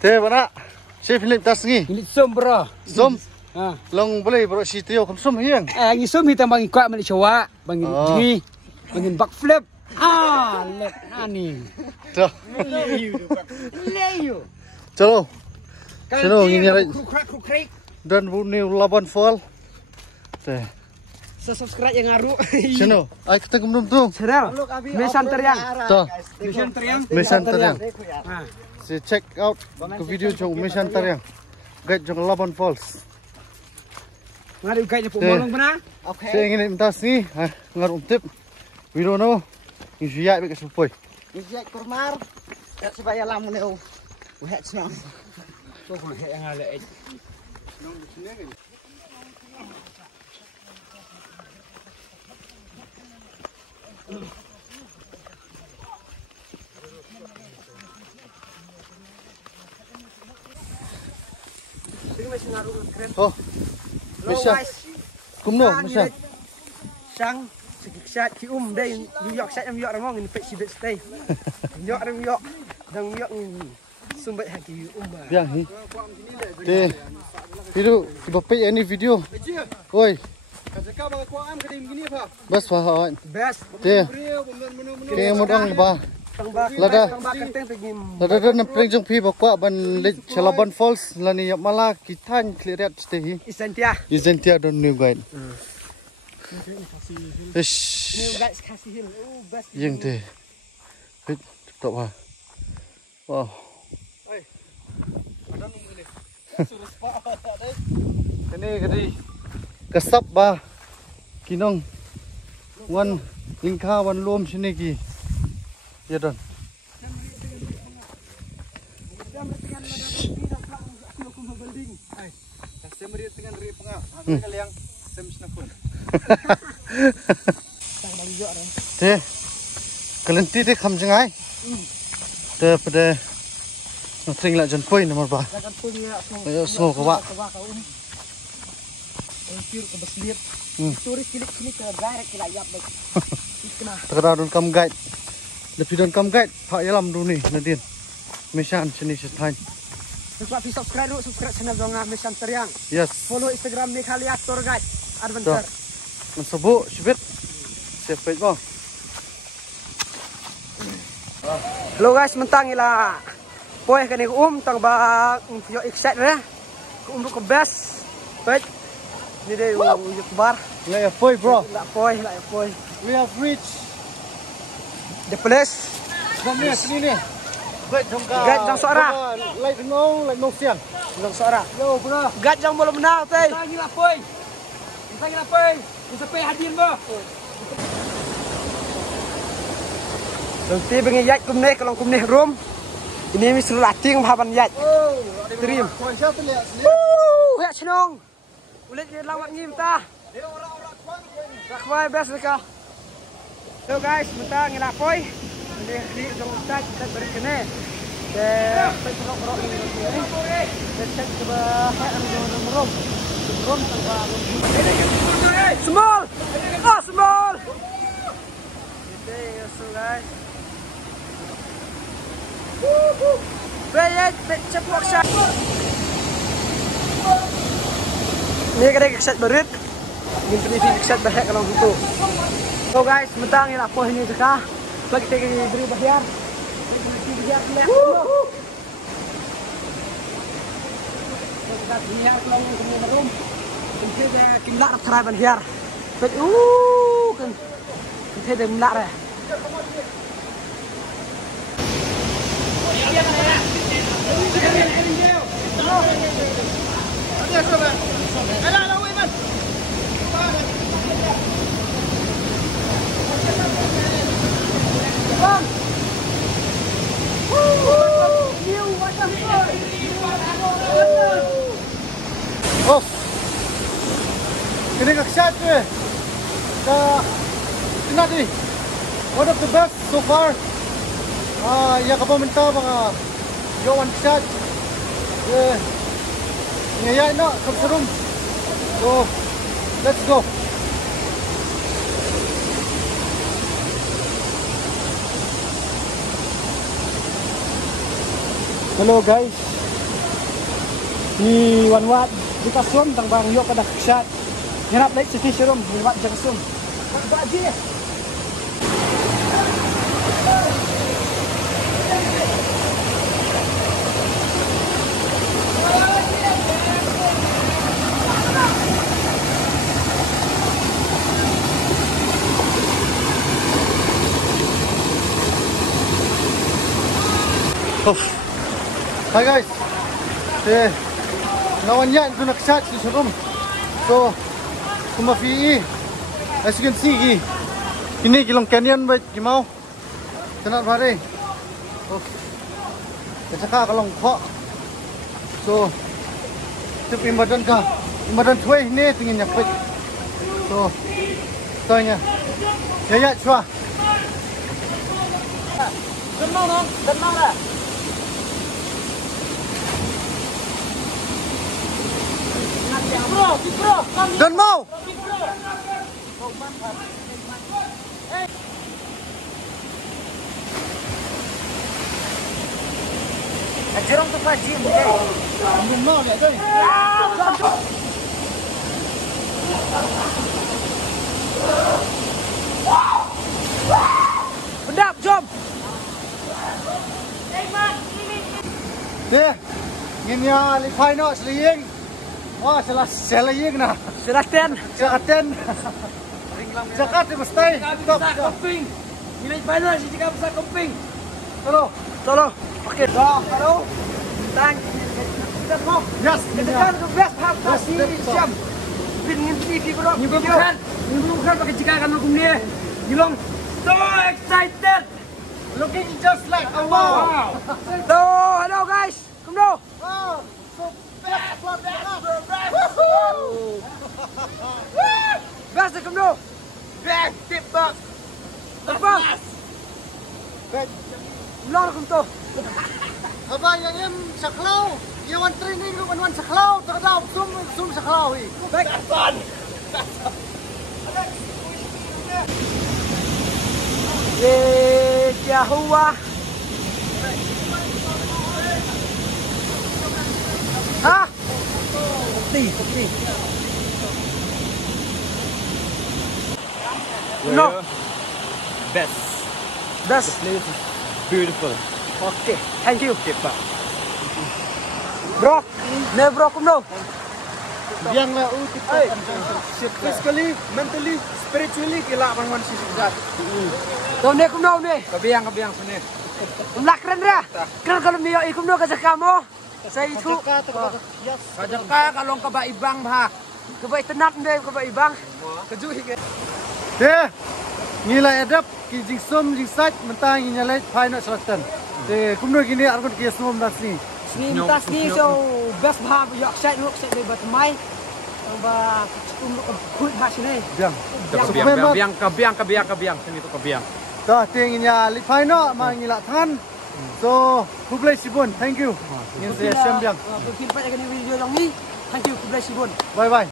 Thế bạn ạ. Chef Philip tas ngi. Ini som bro. Som. Ah. Long boleh bro si tio kum som hiang. Ini som kita bagi kuat bagi coba, bagi tinggi, bagi backflip. Let ani. Tuh. Leyo. Chalo. Chalo ngini rai. Kruk. Dan bunyi Labuan Fall. Teh. Subscribe yang ngaruh. Chano. Ai kita kum tu. Channel. Mesan Teriang. Tuh. Mesan Teriang. Si check out ke video jong Mesan Teriang. Guide jong Labuan Falls. Ngadu guide pemolong benar. Okay. Saya ingin minta sini, ngaruh tip. We don't know. Isiak bekas supoi. Isiak kurmar. Tak supaya lamun eu. Wet senang. So kau yang ada. Oh. Bisa. Kumno, bisa. Sang sikit ki đây New York set New York ramong ini pek sibet stay. New York dan New York ni sumbat haki ba. Biang hi. Te. Video ibapai ini video. Oi. Bas pa hawan. Best. Te. Ke modang ba. Lada na pring jong pi bakwa ban Labuan Falls lani mala kitan clearat stay. Isentia don new guide. Ish. Yang te. Hit top ha. Wow. Kini kadi kasap ba kinong wan ingka wan lom sini ki. Ya don. Thế kalian titi kham jengai. Te pada notring la jan poi nomor ba. Ayo semua kawa. Turis kilik sini ke direct kila yap baik. Terkadang don kam guide. Lebih don kam guide pak yalam dulu nih Nadine. Mesan sini setain. Subscribe channel Donga Mesan Teriang. Yes. Follow Instagram Nikhalia Tour Guide Adventure. Mensebu sibit. Save page mo. Hello guys, mentang ila poy kani tang ba yo excited re. Ke best. Baik. Ni deh bar. La poi bro. La poi. We have reached the place. Kami sini nih. Guide jang suara. Like no siang. Jang suara. Yo bro. Guide jang belum menang teh. Mentang ila poi. Bisa pe hadir bo. Nanti bengi yat kumne kalau kumne room. Ini misal lating papan yat. Terim. Ya senong. Ulit dia lawak ngim ta. Rakwai best mereka. So guys, mentang ngila poi. Ini di jong start kita beri kene. Perok ini. Cek coba room. Room tanpa small. Small. So guys. Bayat cek workshop. Ini kena kekset berit. Ini kekset bahaya kalau gitu. So guys, mentang ini apa ini juga. Lagi kita beri bayar. Lagi bayar lihat. Kita lihat kalau ini merum. Kita kimlak try bayar. Bet kan. Kita kimlak ya. Oh, ini kakak tuh. Ini one of the best so far. Ya kapag minta mga one shot. Ngayon na, kapsarum. So, let's go. Hello guys. Ni wan-wat di kasum tang bang yo kada ksat. Ngarap lek city showroom di wat kasum. Ba ji. Hi guys, nawan yan tu nak shot di showroom. So, kumafi, as you can see, ini kilong canyon baik gimau, tenat bare. Oh, kacaka kalong kok. So, tup imbadan cuy ni tingin nyakit. So, tanya, ya cua. Tenang lah. Bro, Dan mau. Jerong tu pasti Dan mau ya tu. Pendap, jom. Deh, ini ya lipai no seliying. Wah, seliying nah. Seraten. Sekaten. Jakat di mesti. Kemping. Nilai final si jika besar kemping. Tolong. Okey. Halo. Tang. Kita mau. Yes. Kita kan ke best half tadi jam. Bin ngin TV bro. Ni bukan pakai jika kan hukum dia. Gilong. So excited. Looking just like a wow. So, hello guys. Come now. Wow. So best. Best come now. Best tip box. Apa? Baik. Ulang come tu. Aba yang em saklau. Yang training wan saklau. Terdaw sum saklau hi. Baik. ये क्या हुआ हाँ पत्ती no Best. best Place is beautiful. okay thank you bro ne bro kum no Yang lah kita Physically, mentally, spiritually, kila wan si sudah. to ne kum no ne Kabiang sini. lak keren dia keren kalau niyo ikum no kasi kamo sa itu Kajangka kalong kaba ibang bah. kabay tenat ne kabay ibang Kejuhi ke. Deh, ngilai adap kijing sum jing sat mentang nyalai pai nak selatan. Deh, kumno gini arkon kia sum nasni. Ni tas ni so best bah yok set de bat mai ba kuit ha sini Biang. Kabiang sini tu kabiang. Dah tingginya lipai no mangilak tan. So, kublai sibun. Thank you. Ngin saya sembiang. Kita video yang ni. Thank you kublai sibun. Bye bye.